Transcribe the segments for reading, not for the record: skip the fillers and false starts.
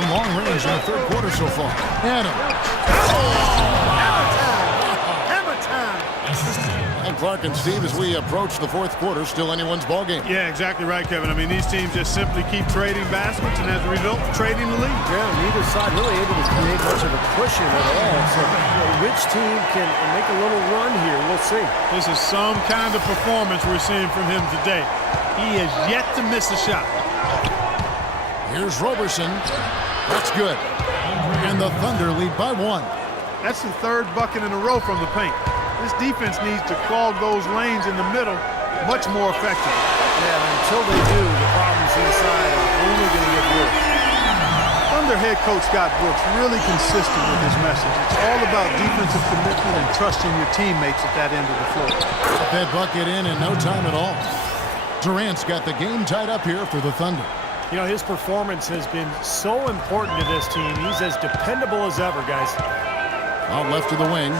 from long range in the third quarter so far. Adam. Hammer time! And Clark and Steve, as we approach the fourth quarter, still anyone's ball game. Yeah, exactly right, Kevin. I mean, these teams just simply keep trading baskets, and as a result, trading the lead. Yeah, neither side really able to create much of a cushion at all. So, which team can make a little run here? We'll see. This is some kind of performance we're seeing from him today. He has yet to miss a shot. Here's Roberson. That's good. And the Thunder lead by 1. That's the third bucket in a row from the paint. This defense needs to clog those lanes in the middle much more effectively. Yeah, until they do, the problems inside are only going to get worse. Thunder head coach Scott Brooks really consistent with his message. It's all about defensive commitment and trusting your teammates at that end of the floor. Put that bucket in no time at all. Durant's got the game tied up here for the Thunder. You know, his performance has been so important to this team. He's as dependable as ever, guys. Out left of the wing.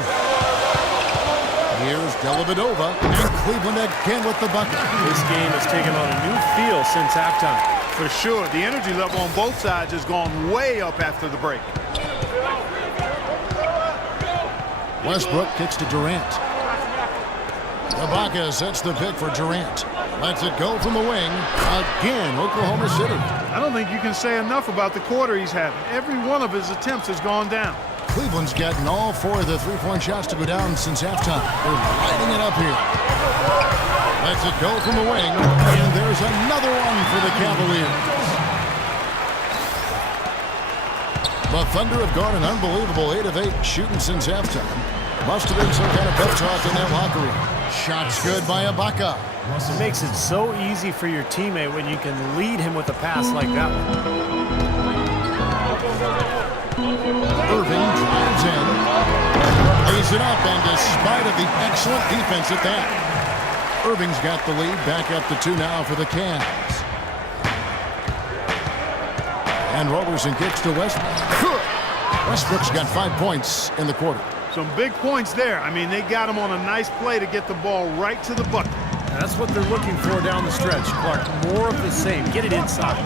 Here's Dellavedova, and Cleveland again with the bucket. This game has taken on a new feel since halftime. For sure, the energy level on both sides has gone way up after the break. Westbrook kicks to Durant. Ibaka sets the pick for Durant. Lets it go from the wing. Again, Oklahoma City. I don't think you can say enough about the quarter he's having. Every one of his attempts has gone down. Cleveland's gotten all 4 of the three-point shots to go down since halftime. They're lighting it up here. Lets it go from the wing, and there's another one for the Cavaliers. The Thunder have gone an unbelievable 8 of 8 shooting since halftime. Must have been some kind of pep talk in their locker room. Shots good by Ibaka. It makes it so easy for your teammate when you can lead him with a pass like that one. Irving drives in, lays it up, and despite of the excellent defense at that, Irving's got the lead, back up to 2 now for the Cavs. And Roberson kicks to Westbrook. Westbrook's got 5 points in the quarter. Some big points there. I mean, they got him on a nice play to get the ball right to the bucket. That's what they're looking for down the stretch, Clark. More of the same. Get it inside.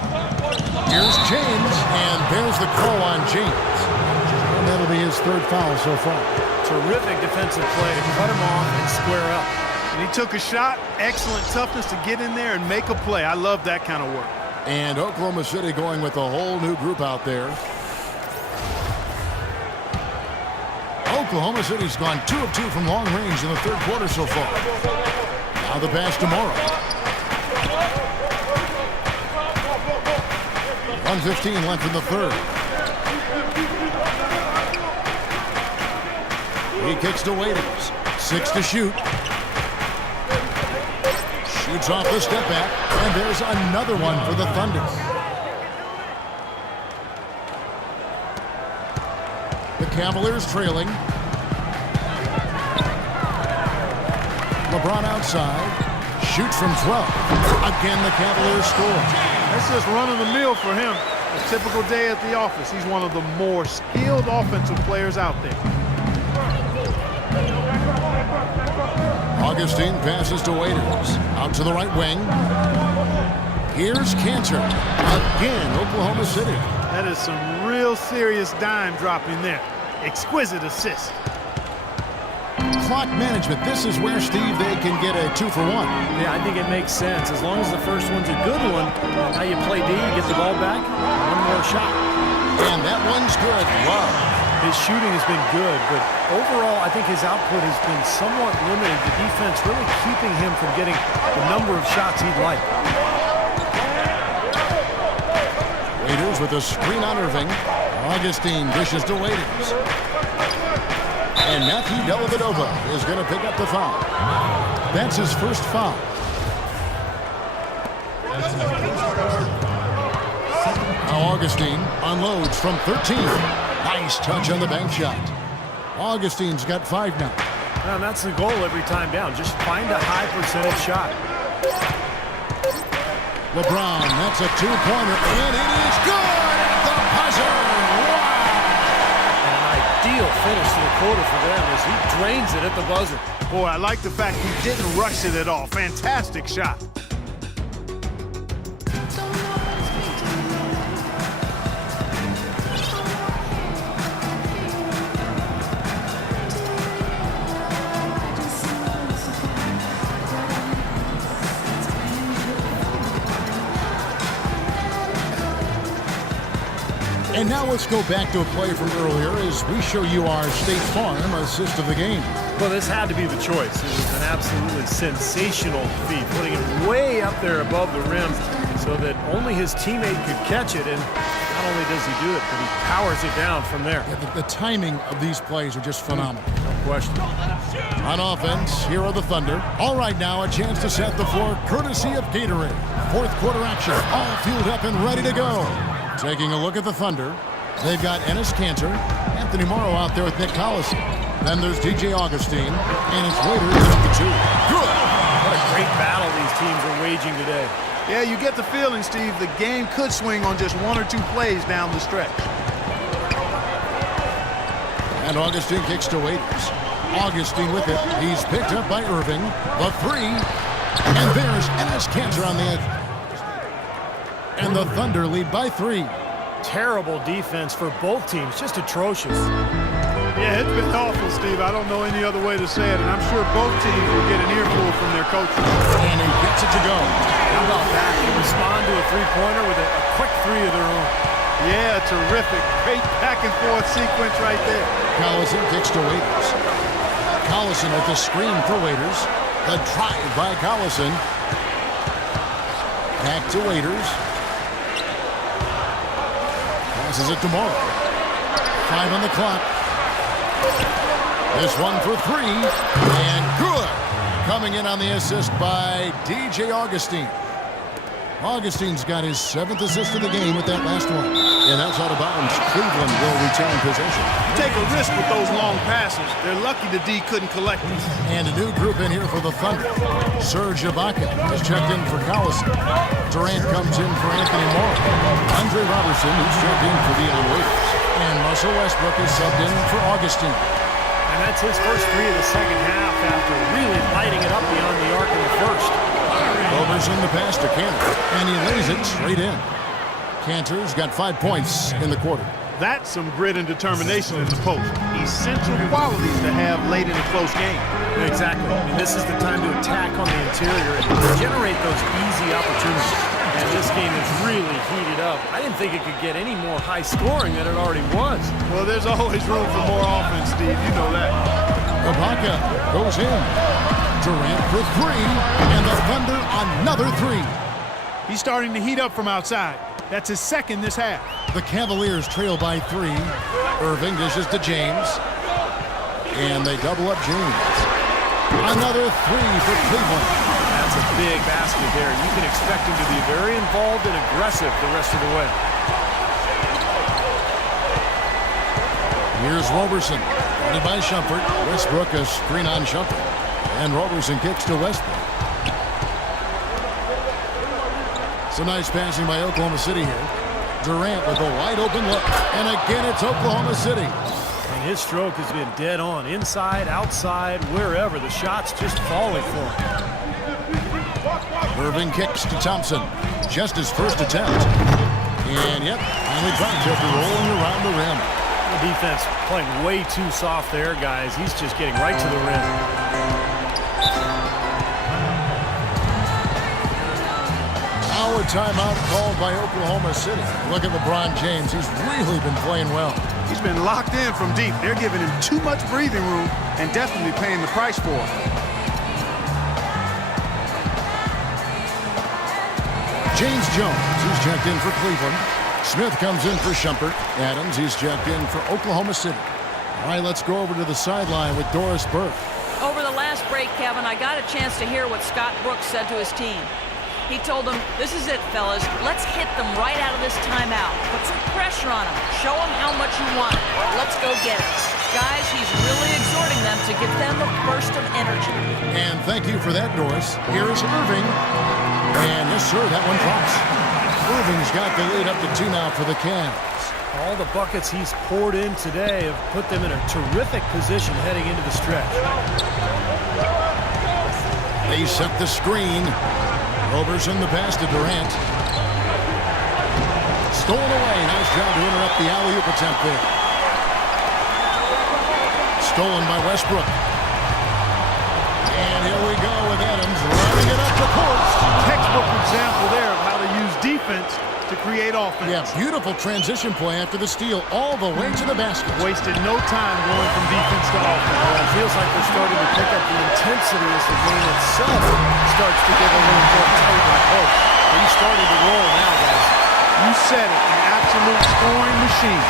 Here's James, and there's the call on James. And that'll be his 3rd foul so far. Terrific defensive play to cut him off and square up. And he took a shot. Excellent toughness to get in there and make a play. I love that kind of work. And Oklahoma City going with a whole new group out there. Oklahoma City's gone 2 of 2 from long range in the third quarter so far. Now the pass to Morrow. 1:15 left in the third. He kicks to Waiters. 6 to shoot. Shoots off the step back, and there's another one for the Thunder. The Cavaliers trailing. LeBron outside. Shoots from 12. Again, the Cavaliers score. That's just run-of-the-mill for him. A typical day at the office. He's one of the more skilled offensive players out there. Augustine passes to Waiters. Out to the right wing. Here's Cantor. Again, Oklahoma City. That is some real serious dime dropping there. Exquisite assist. Clock management. This is where, Steve, they can get a 2 for 1. Yeah, I think it makes sense. As long as the first one's a good one, now you play D, you get the ball back, one more shot. And that one's good. Wow. His shooting has been good, but overall, I think his output has been somewhat limited. The defense really keeping him from getting the number of shots he'd like. Waiters with a screen on Irving. Augustine dishes to Waiters. And Matthew Dellavedova is going to pick up the foul. That's his first foul. Now Augustine unloads from 13. Nice touch on the bank shot. Augustine's got 5 now. And that's the goal every time down. Just find a high percentage shot. LeBron, that's a 2-pointer, and it is good at the buzzer. Ideal finish to the quarter for them as he drains it at the buzzer. Boy, I like the fact he didn't rush it at all. Fantastic shot. And now let's go back to a play from earlier as we show you our State Farm assist of the game. Well, this had to be the choice. It was an absolutely sensational feat, putting it way up there above the rim so that only his teammate could catch it. And not only does he do it, but he powers it down from there. Yeah, the timing of these plays are just phenomenal. No question. On offense, here are the Thunder. All right, now a chance to set the floor courtesy of Gatorade. Fourth quarter action, all fueled up and ready to go. Taking a look at the Thunder, they've got Enes Kanter, Anthony Morrow out there with Nick Collison. Then there's DJ Augustine, and it's Waiters at the 2. Good! What a great battle these teams are waging today. Yeah, you get the feeling, Steve, the game could swing on just 1 or 2 plays down the stretch. And Augustine kicks to Waiters. Augustine with it. He's picked up by Irving. The 3. And there's Enes Kanter on the edge. And the Thunder lead by 3. Terrible defense for both teams. Just atrocious. Yeah, it's been awful, Steve. I don't know any other way to say it, and I'm sure both teams will get an earful from their coaches. And he gets it to go. How about that? They respond to a three-pointer with a quick 3 of their own. Yeah, terrific. Great back-and-forth sequence right there. Collison kicks to Waiters. Collison with the screen for Waiters. The drive by Collison. Back to Waiters. Passes it to Morrow. 5 on the clock. This one for 3. And good. Coming in on the assist by DJ Augustine. Augustine's got his 7th assist of the game with that last one. And that's out of bounds. Cleveland will retain possession. Take a risk with those long passes. They're lucky the D couldn't collect them. And a new group in here for the Thunder. Serge Ibaka has checked in for Collison. Durant comes in for Anthony Morrow. Andre Robertson, who's checked in for Dion Waiters. And Russell Westbrook is subbed in for Augustine. And that's his first 3 of the second half after really lighting it up beyond the arc in the first. Robertson the pass to Kanter, and he lays it straight in. Kanter's got 5 points in the quarter. That's some grit and determination in the post. Essential qualities to have late in a close game. Exactly. I mean, this is the time to attack on the interior and generate those easy opportunities. And this game is really heated up. I didn't think it could get any more high scoring than it already was. Well, there's always room for more offense, Steve. You know that. Ibaka goes in. Durant for 3, and the Thunder another 3. He's starting to heat up from outside. That's his 2nd this half. The Cavaliers trail by 3. Irving dishes to James. And they double up James. Another 3 for Cleveland. That's a big basket there. You can expect him to be very involved and aggressive the rest of the way. Here's Robertson. Guarded by Shumpert. Westbrook a screen on Shumpert. And Robertson kicks to Westbrook. Some nice passing by Oklahoma City here. Durant with a wide open look. And again, it's Oklahoma City. And his stroke has been dead on. Inside, outside, wherever. The shot's just falling for him. Irving kicks to Thompson. Just his first attempt. And yep, finally dropped after rolling around the rim. The defense playing way too soft there, guys. He's just getting right to the rim. Now a timeout called by Oklahoma City. Look at LeBron James. He's really been playing well. He's been locked in from deep. They're giving him too much breathing room and definitely paying the price for it. James Jones, who's checked in for Cleveland. Smith comes in for Shumpert. Adams, he's checked in for Oklahoma City. All right, let's go over to the sideline with Doris Burke. Over the last break, Kevin, I got a chance to hear what Scott Brooks said to his team. He told them, this is it, fellas. Let's hit them right out of this timeout. Put some pressure on them. Show them how much you want. Let's go get it. Guys, he's really exhorting them to give them a burst of energy. And thank you for that, Doris. Here is Irving. And yes, sir, that one drops. Irving's got the lead up to 2 now for the Cavs. All the buckets he's poured in today have put them in a terrific position heading into the stretch. They set the screen. Robertson the pass to Durant. Stolen away. Nice job to interrupt the alley-oop attempt there. Stolen by Westbrook. And here we go with Adams running it up the court. Textbook example there of how to use defense to to create offense. Yeah, beautiful transition play after the steal all the way to the basket. Wasted no time going from defense to offense. Well, it feels like they're starting to pick up the intensity as the game itself starts to get a little more tight and close. He's starting to roll now, guys. You said it, an absolute scoring machine.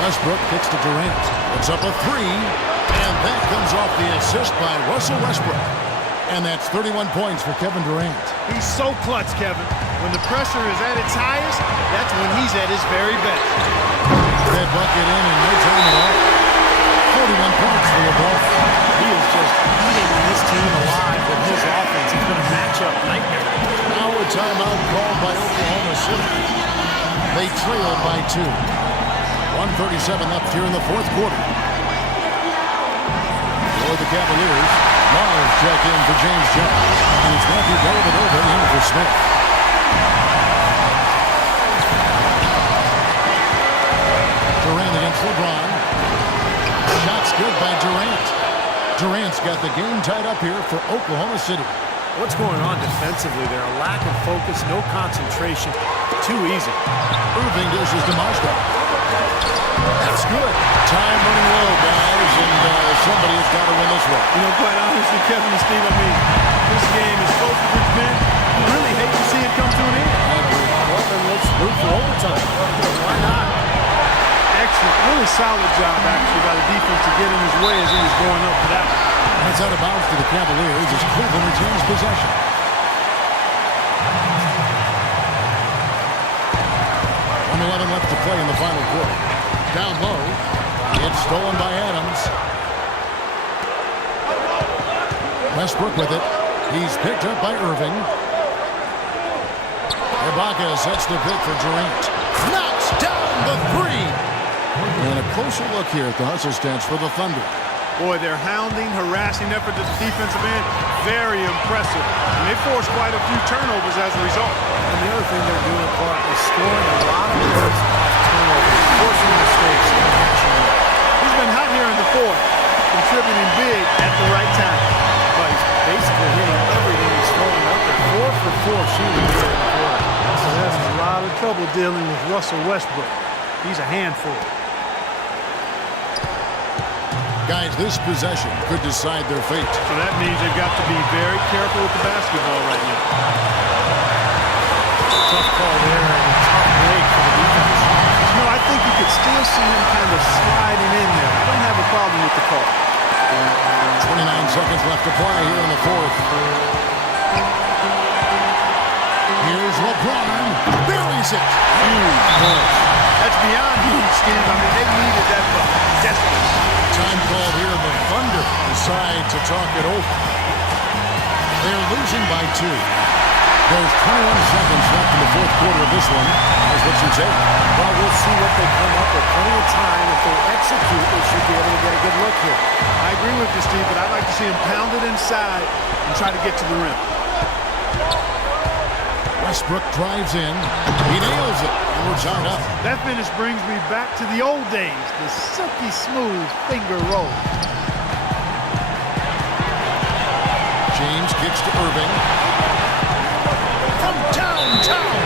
Westbrook kicks to Durant. It's up a three, and that comes off the assist by Russell Westbrook. And that's 31 points for Kevin Durant. He's so clutch, Kevin. When the pressure is at its highest, that's when he's at his very best. That bucket in no time at all. 41 points for LeBron. He is just eating this team alive with his offense. He's been a matchup nightmare. Now a timeout called by Oklahoma City. They trailed by 2. 1:37 left here in the fourth quarter. For the Cavaliers, Lars check in for James Jones. And it's Matthew Dellavedova in for Smith. Durant against LeBron. Shots good by Durant. Durant's got the game tied up here for Oklahoma City. What's going on defensively there? A lack of focus, no concentration. Too easy. Irving dishes to Moscow. That's good. Time running low, guys, and somebody has got to win this one. You know, quite honestly, Kevin and Steve, I mean, this game is close as it's been. You really hate to see it come to an end. Well, then let's root for overtime. Why not? Excellent. Really solid job, actually, by the defense to get in his way as he was going up for that one. That's out of bounds to the Cavaliers as Cleveland retains possession. 1:11 left to play in the final quarter. Down low. It's stolen by Adams. Westbrook with it. He's picked up by Irving. Ibaka sets the pick for Durant. Knocks down the three. And a closer look here at the hustle stance for the Thunder. Boy, their hounding, harassing effort at the defensive end, very impressive. And they forced quite a few turnovers as a result. And the other thing they're doing, Clark, is scoring a lot of points off turnovers, forcing mistakes and catching them. He's been hot here in the fourth, contributing big at the right time. But he's basically hitting everything he's throwing out there. 4 for 4 shooting here in the quarter. So that's a lot of trouble dealing with Russell Westbrook. He's a handful. Guys, this possession could decide their fate. So that means they've got to be very careful with the basketball right now. Tough call there and a tough break for the defense. You know, I think you could still see him kind of sliding in there. I don't have a problem with the call. 29 seconds left to play here in the fourth. Here's LeBron. Buries it. Huge push. That's beyond huge, Steve. I mean, they needed that bucket. Desperately. Time call here. The Thunder decide to talk it over. They're losing by 2. There's 21 seconds left in the fourth quarter of this one. How's what you say? Well, we'll see what they come up with. Plenty of time. If they execute, they should be able to get a good look here. I agree with you, Steve, but I'd like to see him pound it inside and try to get to the rim. Westbrook drives in. He nails it. And we're tied up. That finish brings me back to the old days, the silky smooth finger roll. James kicks to Irving. From downtown.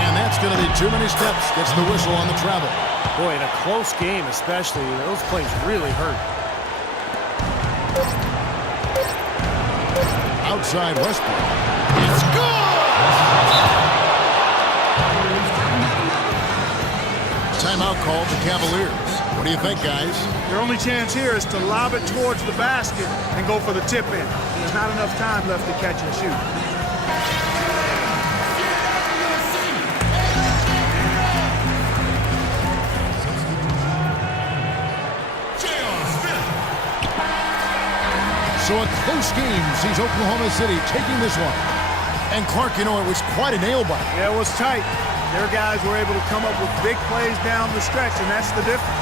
And that's going to be too many steps. Gets the whistle on the travel. Boy, in a close game especially, those plays really hurt. Outside Westbrook. It's good! Timeout called the Cavaliers. What do you think, guys? Their only chance here is to lob it towards the basket and go for the tip in. There's not enough time left to catch and shoot. So a close game sees Oklahoma City taking this one. And Clark, you know, it was quite a nail-biter. Yeah, it was tight. Their guys were able to come up with big plays down the stretch, and that's the difference.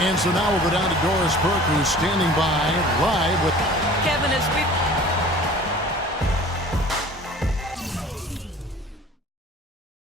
And so now we'll go down to Doris Burke, who's standing by live with... Kevin, as we've